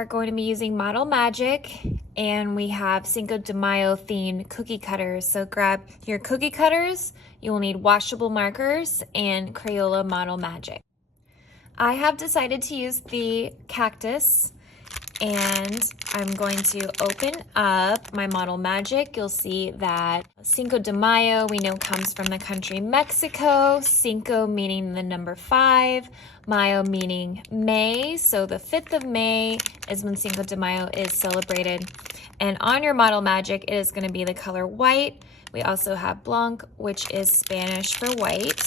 are going to be using Model Magic, and we have Cinco de Mayo themed cookie cutters. So grab your cookie cutters, you will need washable markers and Crayola Model Magic. I have decided to use the cactus, and I'm going to open up my Model Magic. You'll see that Cinco de Mayo we know comes from the country Mexico. Cinco meaning the number 5, Mayo meaning May. So the 5th of May is when Cinco de Mayo is celebrated. And on your Model Magic, it is going to be the color white. We also have blanc, which is Spanish for white.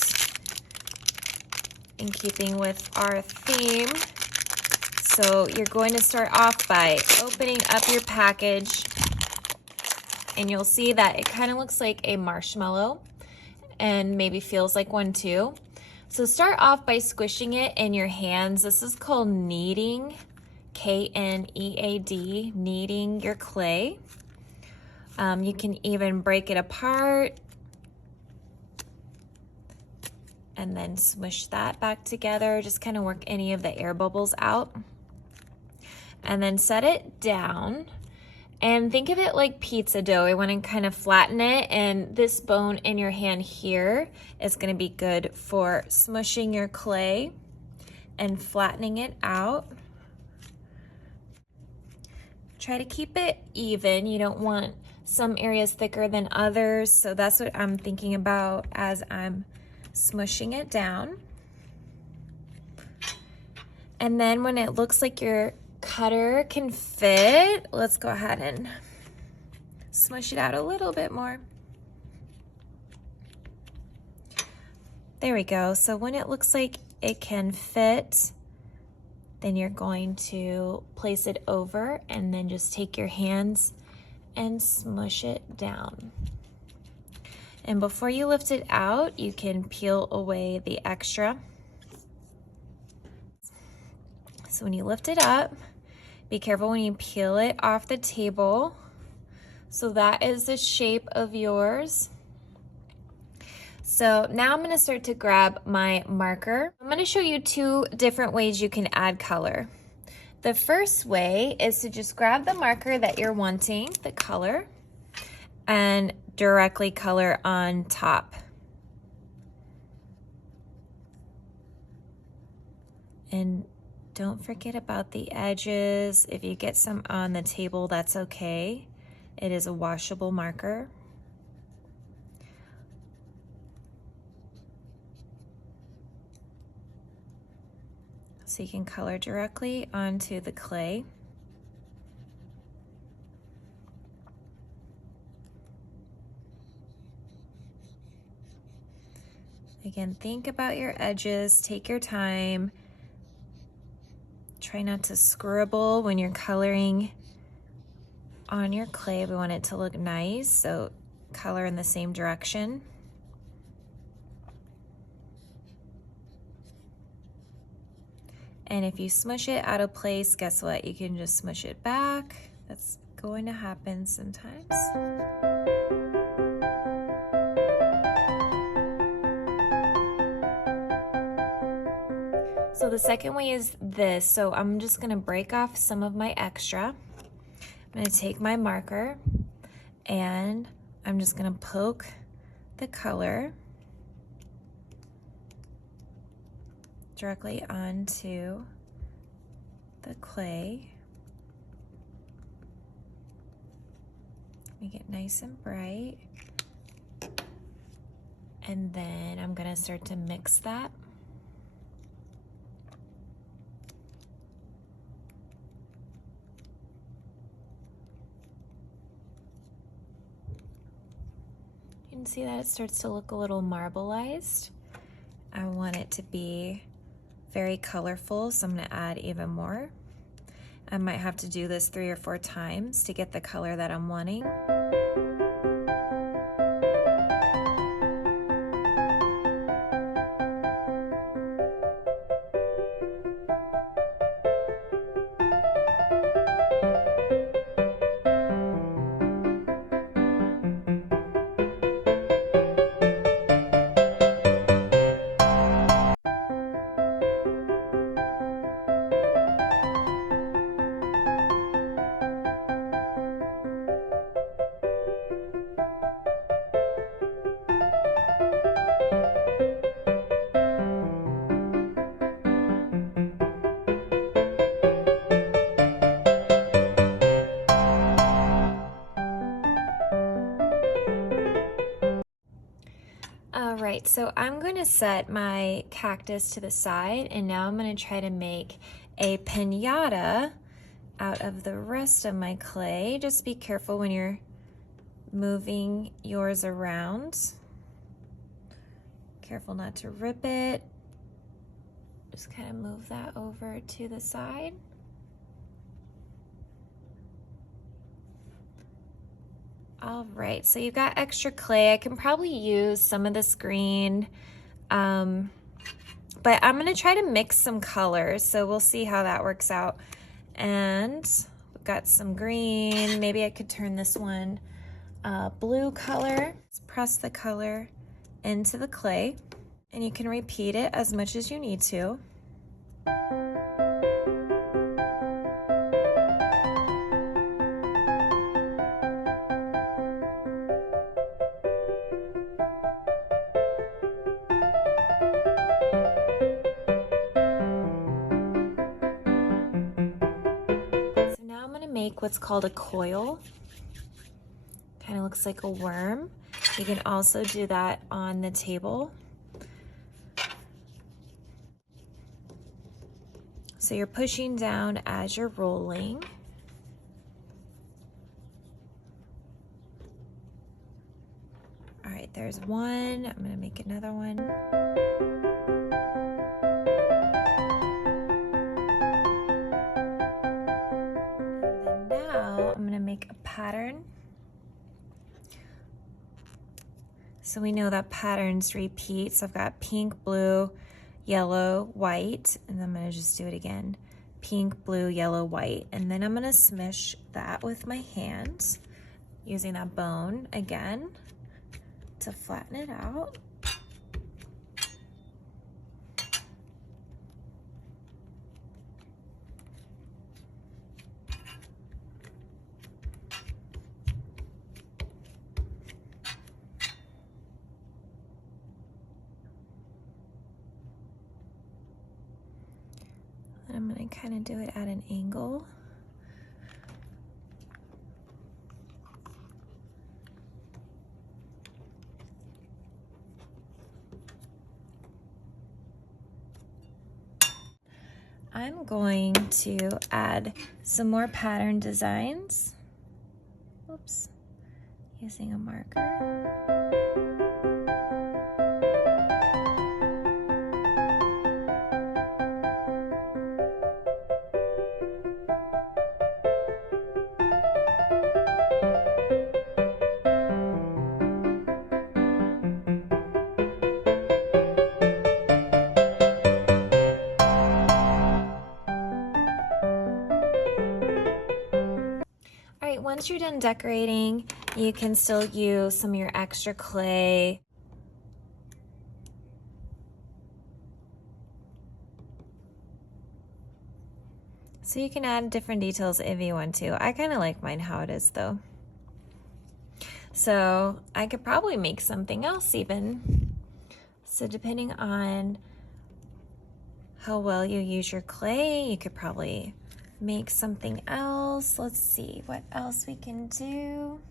In keeping with our theme. So you're going to start off by opening up your package, and you'll see that it kind of looks like a marshmallow and maybe feels like one too. So start off by squishing it in your hands. This is called kneading, K-N-E-A-D, kneading your clay. You can even break it apart and then smush that back together. Just kind of work any of the air bubbles out. And then set it down and think of it like pizza dough. I want to kind of flatten it, and this bone in your hand here is going to be good for smushing your clay and flattening it out. Try to keep it even. You don't want some areas thicker than others, so that's what I'm thinking about as I'm smushing it down. And then when it looks like your cutter can fit, let's go ahead and smush it out a little bit more. There we go. So when it looks like it can fit, then you're going to place it over and then just take your hands and smush it down. And before you lift it out, you can peel away the extra. So when you lift it up, be careful when you peel it off the table. So that is the shape of yours. So now I'm going to start to grab my marker. I'm going to show you 2 different ways you can add color. The first way is to just grab the marker that you're wanting, the color, and directly color on top. And don't forget about the edges. If you get some on the table, that's okay. It is a washable marker. So you can color directly onto the clay. Again, think about your edges, take your time. Try not to scribble when you're coloring on your clay. We want it to look nice, so color in the same direction. And if you smush it out of place, guess what? You can just smush it back. That's going to happen sometimes. So the second way is this. So I'm just gonna break off some of my extra. I'm gonna take my marker and I'm just gonna poke the color directly onto the clay. Make it nice and bright. And then I'm gonna start to mix that. You can see that it starts to look a little marbleized. I want it to be very colorful, so I'm gonna add even more. I might have to do this 3 or 4 times to get the color that I'm wanting. right, so I'm going to set my cactus to the side, and now I'm going to try to make a piñata out of the rest of my clay. Just be careful when you're moving yours around. Careful not to rip it. Just kind of move that over to the side. All right, so you've got extra clay. I can probably use some of this green, but I'm gonna try to mix some colors, so we'll see how that works out. And we've got some green. Maybe I could turn this one blue color. Let's press the color into the clay, and you can repeat it as much as you need to. Make what's called a coil. Kind of looks like a worm. You can also do that on the table. So you're pushing down as you're rolling. All right, there's one. I'm gonna make another one. Pattern. So we know that patterns repeat. So I've got pink, blue, yellow, white, and I'm gonna just do it again. Pink, blue, yellow, white. And then I'm gonna smush that with my hand using that bone again to flatten it out. I'm going to kind of do it at an angle. I'm going to add some more pattern designs. Oops, using a marker. Once you're done decorating, you can still use some of your extra clay. So you can add different details if you want to. I kind of like mine how it is though. So I could probably make something else even. So depending on how well you use your clay, you could probably make something else. Let's see what else we can do.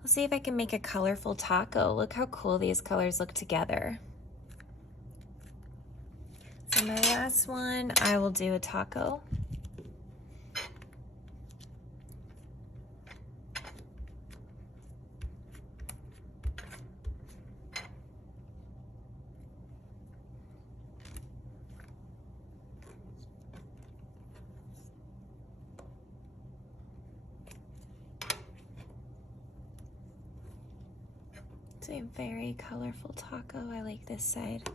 Let's see if I can make a colorful taco. Look how cool these colors look together. So my last one, I will do a taco. It's a very colorful taco. I like this side.